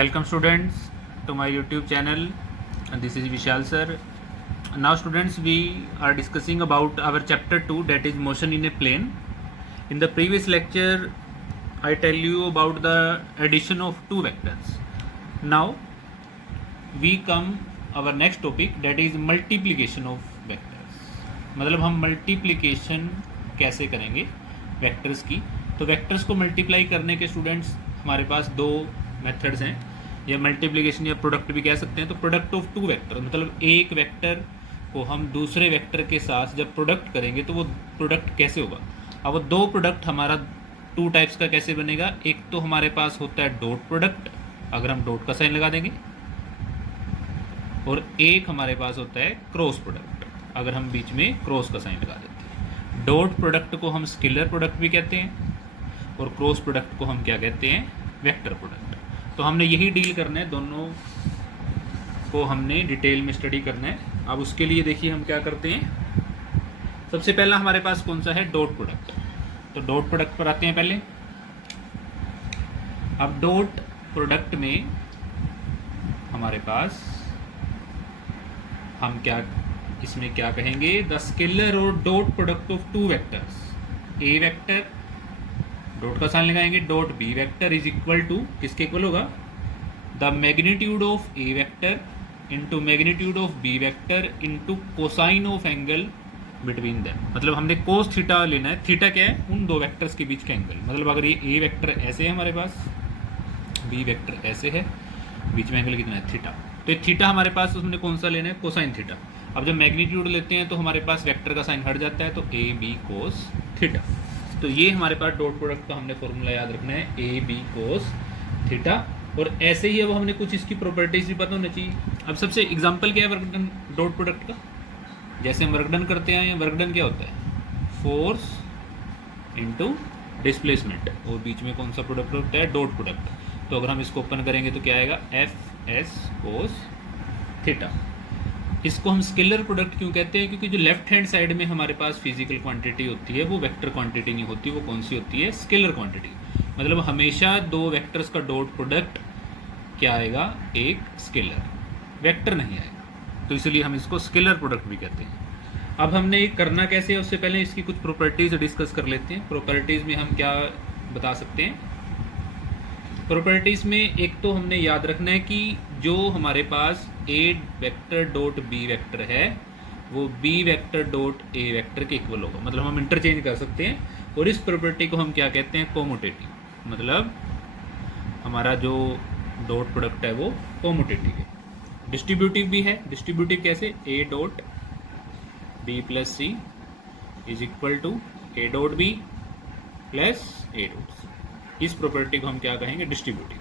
Welcome students to my YouTube channel. And this is Vishal sir. Now students, we are discussing about our chapter 2, that is motion in a plane. In the previous lecture I tell you about the addition of two vectors. Now we come our next topic, that is multiplication of vectors. मतलब हम multiplication कैसे करेंगे vectors की. तो vectors को multiply करने के students हमारे पास दो मेथड्स हैं, या मल्टीप्लिकेशन या प्रोडक्ट भी कह सकते हैं. तो प्रोडक्ट ऑफ टू वेक्टर, मतलब एक वेक्टर को हम दूसरे वेक्टर के साथ जब प्रोडक्ट करेंगे तो वो प्रोडक्ट कैसे होगा. अब वो दो प्रोडक्ट हमारा टू टाइप्स का कैसे बनेगा. एक तो हमारे पास होता है डॉट प्रोडक्ट, अगर हम डॉट का साइन लगा देंगे, और एक हमारे पास होता है क्रॉस प्रोडक्ट, अगर हम बीच में क्रॉस का साइन लगा देते हैं. डॉट प्रोडक्ट को हम स्केलर प्रोडक्ट भी कहते हैं, और क्रॉस प्रोडक्ट को हम क्या कहते हैं, वेक्टर प्रोडक्ट. तो हमने यही डील करना है, दोनों को हमने डिटेल में स्टडी करना है. अब उसके लिए देखिए हम क्या करते हैं. सबसे पहला हमारे पास कौन सा है, डॉट प्रोडक्ट. तो डॉट प्रोडक्ट पर आते हैं पहले. अब डॉट प्रोडक्ट में हमारे पास हम क्या इसमें क्या कहेंगे, the scalar or dot product of two vectors. A vector dot का साइन लगाएंगे, dot B vector is equal to, किसके इक्वल होगा, the magnitude of A vector into magnitude of B vector into cosine of angle between them. मतलब हमने cos theta लेना है. Theta क्या है, उन दो वेक्टर्स के बीच का एंगल. मतलब अगर ये ए वेक्टर ऐसे है हमारे पास, बी वेक्टर ऐसे है, बीच में एंगल कितना है, थीटा. तो ये थीटा हमारे पास उसमें कौन सा लेना है, कोसाइन थीटा. अब जब मैग्नीट्यूड लेते हैं तो हमारे पास वेक्टर का साइन हट जाता है, तो ए बी कोस थीटा. तो ये हमारे पास डॉट प्रोडक्ट का हमने फॉर्मूला याद रखना है, ए बी कोस थीटा. और ऐसे ही अब हमने कुछ इसकी प्रॉपर्टीज भी पता होना चाहिए. अब सबसे एग्जांपल क्या है वर्कडन डॉट प्रोडक्ट का. जैसे हम वर्कडन करते हैं, वर्कडन क्या होता है, फोर्स इनटू डिस्प्लेसमेंट, और बीच में कौन सा प्रोडक्ट होता है, डॉट प्रोडक्ट. तो अगर हम इसको ओपन करेंगे तो क्या आएगा, एफ एस कोस थीटा. इसको हम स्केलर प्रोडक्ट क्यों कहते हैं, क्योंकि जो लेफ्ट हैंड साइड में हमारे पास फिजिकल क्वांटिटी होती है वो वेक्टर क्वांटिटी नहीं होती, वो कौन सी होती है, स्केलर क्वांटिटी. मतलब हमेशा दो वेक्टर्स का डॉट प्रोडक्ट क्या आएगा, एक स्केलर, वेक्टर नहीं आएगा. तो इसलिए हम इसको स्केलर प्रोडक्ट भी कहते हैं. अब हमने करना कैसे है, उससे पहले इसकी कुछ प्रॉपर्टीज डिस्कस कर लेते हैं. प्रॉपर्टीज में हम क्या बता सकते हैं. प्रॉपर्टीज में एक तो हमने याद रखना है कि जो हमारे पास A vector dot B vector है वो B vector dot A vector के इक्वल होगा. मतलब हम इंटरचेंज कर सकते हैं. और इस प्रॉपर्टी को हम क्या कहते हैं, कोमोटेटिव. मतलब हमारा जो डॉट प्रोडक्ट है वो कोमोटेटिव है. डिस्ट्रीब्यूटिव भी है. डिस्ट्रीब्यूटिव कैसे, A dot B plus C is equal to A dot B plus A dot C. इस प्रॉपर्टी को हम क्या कहेंगे, डिस्ट्रीब्यूटिव.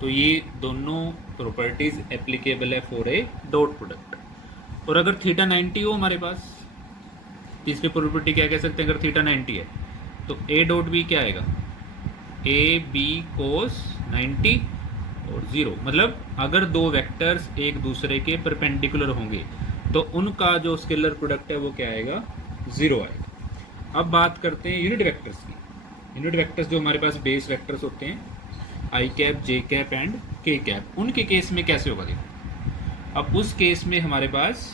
तो ये दोनों प्रॉपर्टीज एप्लीकेबल है फॉर ए डॉट प्रोडक्ट. और अगर थीटा 90 हो हमारे पास, तीसरी प्रॉपर्टी क्या कह सकते हैं, अगर थीटा 90 है तो ए डॉट बी क्या आएगा, ए बी कोस 90 और 0. मतलब अगर दो वेक्टर्स एक दूसरे के परपेंडिकुलर होंगे तो उनका जो स्केलर प्रोडक्ट है वो क्या आएगा, 0 आएगा. अब बात करते हैं यूनिट वेक्टर्स की. यूनिट वेक्टर्स जो हमारे पास बेस वेक्टर्स होते हैं, आई कैप, जे कैप एंड के कैप, उनके केस में कैसे होगा देखो. अब उस केस में हमारे पास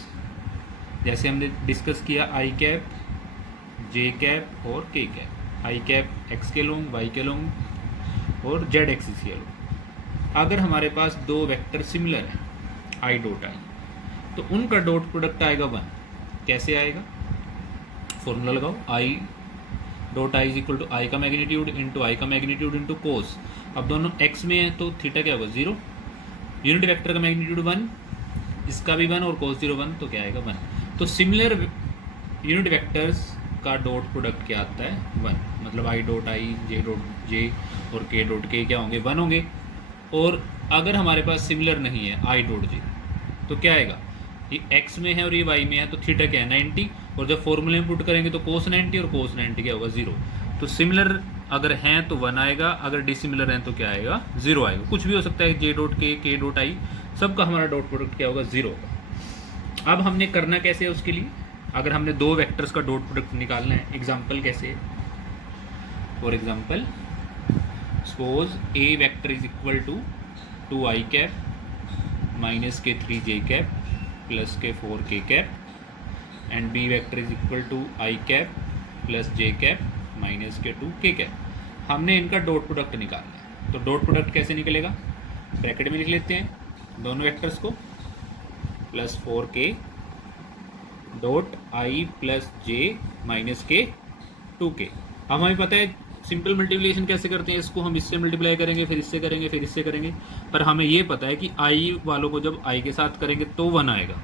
जैसे हमने डिस्कस किया, आई कैप, जे कैप और के कैप. आई कैप एक्स के लॉन्ग, वाई के लॉन्ग और जेड एक्सिस के लॉन्ग. अगर हमारे पास दो वेक्टर सिमिलर हैं, आई डॉट आई, तो उनका डॉट प्रोडक्ट आएगा 1. कैसे आएगा, फॉर्मूला लगाओ, I dot I is equal to I का मैग्नीट्यूड इंटू आई का मैग्नीट्यूड इंटू कोस. अब दोनों एक्स में है तो थीटा क्या होगा, 0. यूनिट वेक्टर का मैग्नीट्यूड 1, इसका भी 1 और कोस 0 1, तो क्या आएगा 1. तो सिमिलर यूनिट वेक्टर्स का डॉट प्रोडक्ट क्या आता है, 1. मतलब आई डॉट आई, जे डॉट जे और के डॉट के क्या होंगे, 1 होंगे. और अगर हमारे पास सिमिलर नहीं है आई डॉट जे, तो क्या आएगा, ये एक्स में है और ये वाई में है, तो थीटा क्या है, 90. और जब फॉर्मूले में पुट करेंगे तो कोस 90 और कोस 90 क्या होगा, 0. तो सिमिलर अगर हैं तो 1 आएगा, अगर डिसिमिलर हैं तो क्या आएगा, 0 आएगा. कुछ भी हो सकता है, जे डॉट के डॉट आई, सबका हमारा डॉट प्रोडक्ट क्या होगा, 0 होगा. अब हमने करना कैसे है उसके लिए, अगर हमने दो वेक्टर्स का डॉट प्रोडक्ट निकालना है, एग्जाम्पल कैसे है. For example suppose A vector is equal to 2i cap minus के 3j कैप प्लस के 4k cap and B vector is equal to i cap plus j cap minus के 2k cap. हमने इनका dot product निकालना है, तो dot product कैसे निकलेगा, ब्रैकेट में लिख लेते हैं दोनों वेक्टर्स को, plus 4k dot i plus j minus के 2k। अब हमें पता है सिंपल मल्टीप्लिकेशन कैसे करते हैं, इसको हम इससे मल्टीप्लाई करेंगे, फिर इससे करेंगे, फिर इससे करेंगे, पर हमें ये पता है कि i वालों को जब i के साथ करेंगे तो 1 आएगा,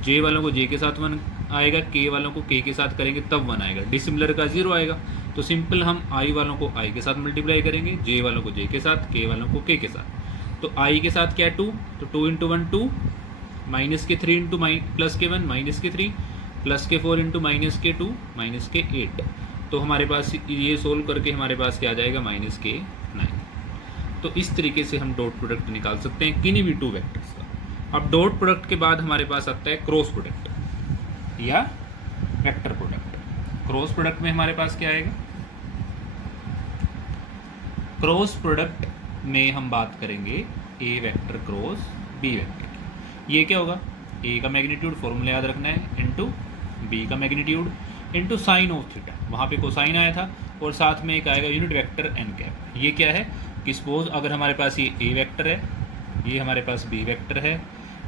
j वालों को j के साथ 1 आएगा, k वालों को k के साथ करेंगे तब 1 आएगा, डिसिमिलर का 0 आएगा। तो सिंपल हम i वालों को i के साथ मल्टीप्लाई करेंगे, j वालों को j के साथ, k वालों को k के साथ। तो i के साथ क्या है 2, तो 2 इंटू 1 2, माइनस के 3 इंटू प्लस के 1 माइनस के 3, प्लस के 4 इंटू माइनस के 2 माइनस के 8। तो हमारे पास ये सोल्व करके हमारे पास क्या आ जाएगा, माइनस के 9। तो इस तरीके से हम डॉट प्रोडक्ट निकाल सकते हैं किन्हीं भी 2 वेक्टर्स का। अब डॉट प्रोडक्ट के बाद हमारे पास आता है क्रॉस प्रोडक्ट या वेक्टर प्रोडक्ट। क्रॉस प्रोडक्ट में हमारे पास क्या आएगा, क्रॉस प्रोडक्ट में हम बात करेंगे ए वेक्टर क्रॉस बी वेक्टर की। ये क्या होगा, ए का मैग्नीट्यूड फॉर्मूला याद रखना है, इंटू बी का magnitude into sine of theta, वहाँ पे कोसाइन आया था, और साथ में एक आएगा यूनिट वेक्टर एन कैप। ये क्या है कि सपोज अगर हमारे पास ये ए वेक्टर है, ये हमारे पास बी वेक्टर है,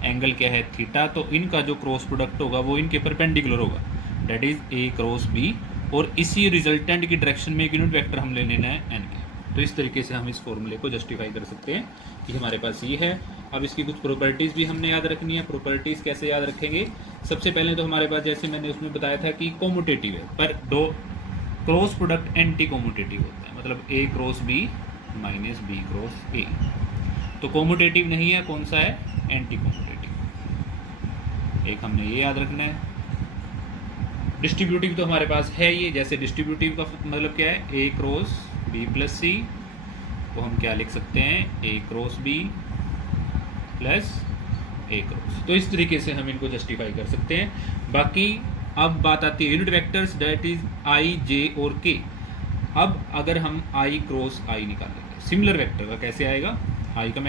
एंगल क्या है थीटा, तो इनका जो क्रॉस प्रोडक्ट होगा वो इनके परपेंडिकुलर होगा, that is A cross B, और इसी रिजल्टेंट की डायरेक्शन में एक यूनिट वेक्टर हम ले लेना है एन कैप। तो इस तरीके से हम इस फॉर्मूले को जस्टिफाई कर सकते हैं कि हमारे पास ये है। अब इसकी कुछ प्रॉपर्टीज़ भी हमने याद रखनी है। प्रॉपर्टीज़ कैसे याद रखेंगे, सबसे पहले तो हमारे पास जैसे मैंने उसमें बताया था कि कोमुटेटिव है, पर दो क्रॉस प्रोडक्ट एंटी कोमुटेटिव होता है, मतलब A cross B minus B cross A. तो कोमुटेटिव नहीं है, कौन सा है, एंटी कोमुटेटिव। एक हमने ये याद रखना है। डिस्ट्रीब्यूटिव तो हमारे पास है ये, जैसे डिस्ट्रीब्यूटिव का मतलब क्या है, ए क्रॉस बी प्लस सी, तो हम क्या लिख सकते हैं, ए क्रॉस बी प्लस ए क्रॉस। तो इस तरीके से हम इनको जस्टिफाई कर सकते हैं। बाकी अब बात आती है unit vectors, that is I J और के। अब अगर हम आई क्रॉस आई निकालेंगे, सिमिलर वेक्टर का कैसे आएगा, आई का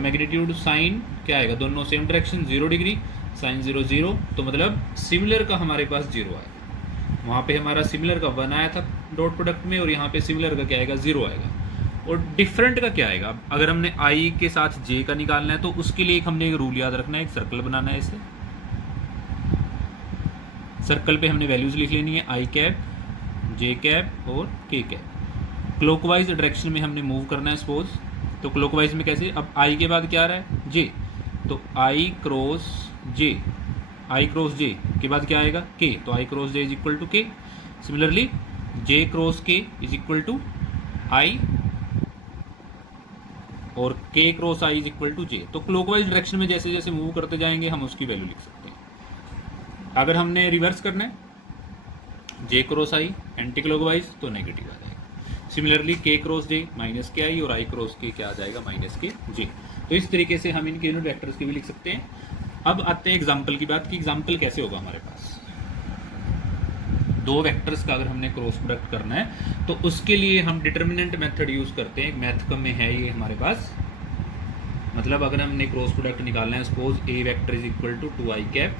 मैग्नीट्यूड साइन क्या आएगा, दोनों सेम डायरेक्शन 0 डिग्री, साइन 0 0, तो मतलब सिमिलर का हमारे पास 0 आएगा। वहाँ पे हमारा सिमिलर का 1 आया था डॉट प्रोडक्ट में, और यहाँ पे सिमिलर का क्या आएगा, 0 आएगा। और डिफरेंट का क्या आएगा, अगर हमने आई के साथ जे का निकालना है तो उसके लिए हमने एक रूल याद रखना है, एक सर्कल बनाना है। इसे सर्कल पे हमने वैल्यूज लिख लेनी है, आई कैप, जे कैप और के कैप। क्लॉकवाइज डायरेक्शन में हमने मूव करना है सपोज, तो क्लॉकवाइज में कैसे, अब आई के बाद क्या आ रहा है, जे, तो I cross J, I cross जे के बाद क्या आएगा, के, तो I cross J is equal to K. Similarly J cross K is equal to I, और k cross I is equal to J. तो क्लॉकवाइज डायरेक्शन में जैसे जैसे मूव करते जाएंगे हम उसकी वैल्यू लिख सकते हैं। अगर हमने रिवर्स करना है, j क्रॉस आई एंटी क्लॉकवाइज, तो नेगेटिव आ जाएगा। Similarly k cross j minus के आई, और i क्रॉस k क्या आ जाएगा, माइनस के j। तो इस तरीके से हम इनके यूनिट वेक्टर्स की भी लिख सकते हैं। अब आते हैं एग्जाम्पल की बात, कि एग्जाम्पल कैसे होगा हमारे पास। 2 वेक्टर्स का अगर हमने क्रॉस प्रोडक्ट करना है तो उसके लिए हम डिटर्मिनेंट मेथड यूज़ करते हैं। मैथ में है ये हमारे पास, मतलब अगर हमने क्रॉस प्रोडक्ट निकालना है, suppose A vector is equal to 2i cap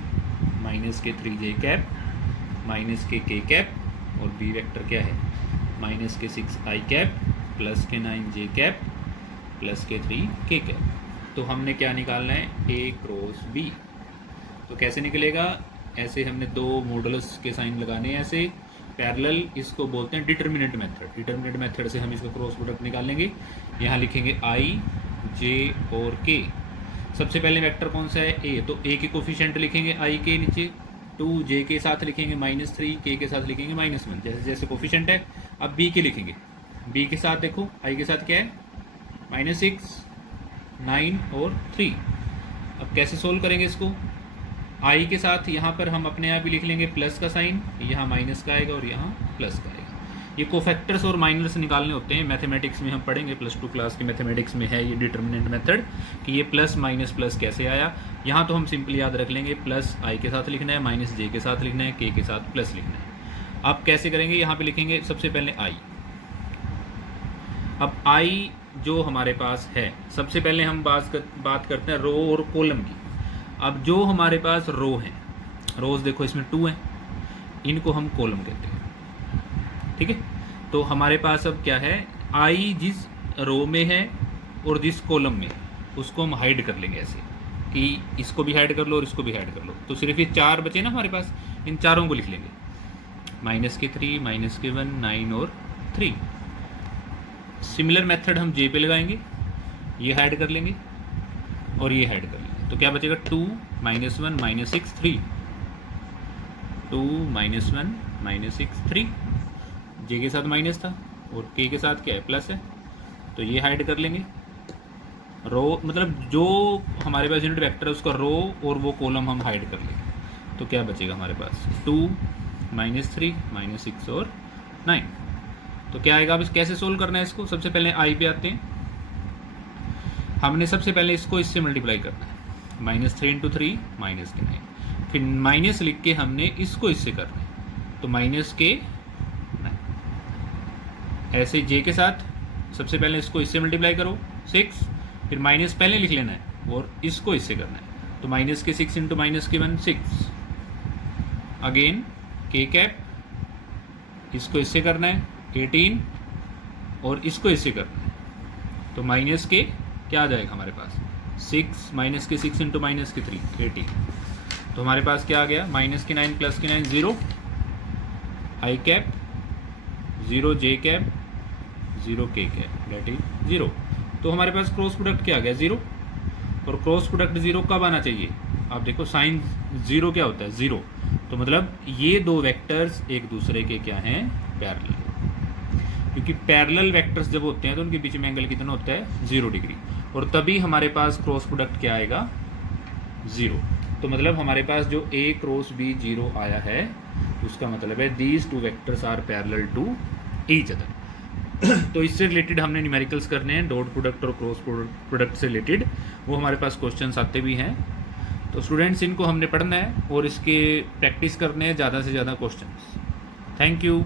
minus के 3j कैप माइनस के k कैप, और बी वेक्टर क्या है, माइनस के 6i कैप प्लस के 9j कैप प्लस के 3k कैप। तो हमने क्या निकालना है, a क्रॉस b। तो कैसे निकलेगा, ऐसे हमने 2 मॉडल्स के साइन लगाने हैं ऐसे पैरेलल, इसको बोलते हैं डिटर्मिनेंट मेथड। डिटर्मिनेंट मेथड से हम इसका क्रॉस प्रोडक्ट निकालेंगे। यहाँ लिखेंगे i, j और k। सबसे पहले वेक्टर कौन सा है, a, तो a के कोफिशिएंट लिखेंगे i के नीचे 2, j के साथ लिखेंगे -3, k के साथ लिखेंगे -1, जैसे जैसे कोफिशिएंट है। अब b के लिखेंगे, b के साथ देखो i के साथ क्या है, -6, 9 और 3। अब कैसे सोल्व करेंगे इसको, आई के साथ यहाँ पर हम अपने आप ही लिख लेंगे प्लस का साइन, यहाँ माइनस का आएगा और यहाँ प्लस का आएगा। ये कोफैक्टर्स और माइनस निकालने होते हैं, मैथमेटिक्स में हम पढ़ेंगे, +2 क्लास की मैथमेटिक्स में है ये डिटर्मिनेंट मेथड, कि ये प्लस माइनस प्लस कैसे आया। यहाँ तो हम सिंपली याद रख लेंगे, प्लस आई के साथ लिखना है, माइनस जे के साथ लिखना है, के साथ प्लस लिखना है। अब कैसे करेंगे, यहाँ पे लिखेंगे सबसे पहले आई, अब आई जो हमारे पास है, सबसे पहले हम बात करते हैं रो और कॉलम की। अब जो हमारे पास रो हैं, रोज देखो इसमें 2 हैं, इनको हम कॉलम कहते हैं, ठीक है। तो हमारे पास अब क्या है, आई जिस रो में है और जिस कॉलम में है उसको हम हाइड कर लेंगे ऐसे कि इसको भी हाइड कर लो और इसको भी हाइड कर लो। तो सिर्फ ये 4 बचे ना हमारे पास, इन चारों को लिख लेंगे, -3, -1, 9 और 3। सिमिलर मेथड हम जे पे लगाएंगे, ये हाइड कर लेंगे और ये हाइड कर लेंगे। तो क्या बचेगा, 2 -1 -6 3, 2 -1 -6 3। जे के साथ माइनस था और के के साथ क्या है, प्लस है, तो ये हाइड कर लेंगे। रो मतलब जो हमारे पास यूनिट वेक्टर है उसका रो और वो कॉलम हम हाइड कर लेंगे। तो क्या बचेगा हमारे पास, 2 -3 -6 और 9। तो क्या आएगा, अब इस कैसे सोल्व करना है इसको, सबसे पहले आई पे आते हैं। हमने सबसे पहले इसको इससे मल्टीप्लाई करना है, -3 × 3 -9, फिर माइनस लिख के हमने इसको इससे करना है, तो -9। ऐसे जे के साथ सबसे पहले इसको इससे मल्टीप्लाई करो 6, फिर माइनस पहले लिख लेना है और इसको इससे करना है, तो -6 × -1 6। अगेन के कैप, इसको इससे करना है 18 और इसको इससे करना है, तो माइनस के क्या आ जाएगा हमारे पास, 6 -6 × -3 18। तो हमारे पास क्या आ गया, -9 + 9 0, आई कैप 0, जे कैप 0, के कैप डेट इज 0। तो हमारे पास क्रॉस प्रोडक्ट क्या आ गया, 0। और क्रॉस प्रोडक्ट 0 कब आना चाहिए, आप देखो साइन 0 क्या होता है, 0। तो मतलब ये दो वेक्टर्स एक दूसरे के क्या हैं, पैरेलल। क्योंकि पैरेलल वेक्टर्स जब होते हैं तो उनके बीच में एंगल कितना होता है, 0 डिग्री, और तभी हमारे पास क्रॉस प्रोडक्ट क्या आएगा, 0। तो मतलब हमारे पास जो A क्रॉस B 0 आया है, उसका मतलब है these two vectors are parallel to each other. तो इससे रिलेटेड हमने न्यूमेरिकल्स करने हैं, डॉट प्रोडक्ट और क्रॉस प्रोडक्ट से रिलेटेड, वो हमारे पास क्वेश्चंस आते भी हैं। तो स्टूडेंट्स इनको हमने पढ़ना है और इसके प्रैक्टिस करने हैं ज़्यादा से ज़्यादा क्वेश्चंस। Thank you.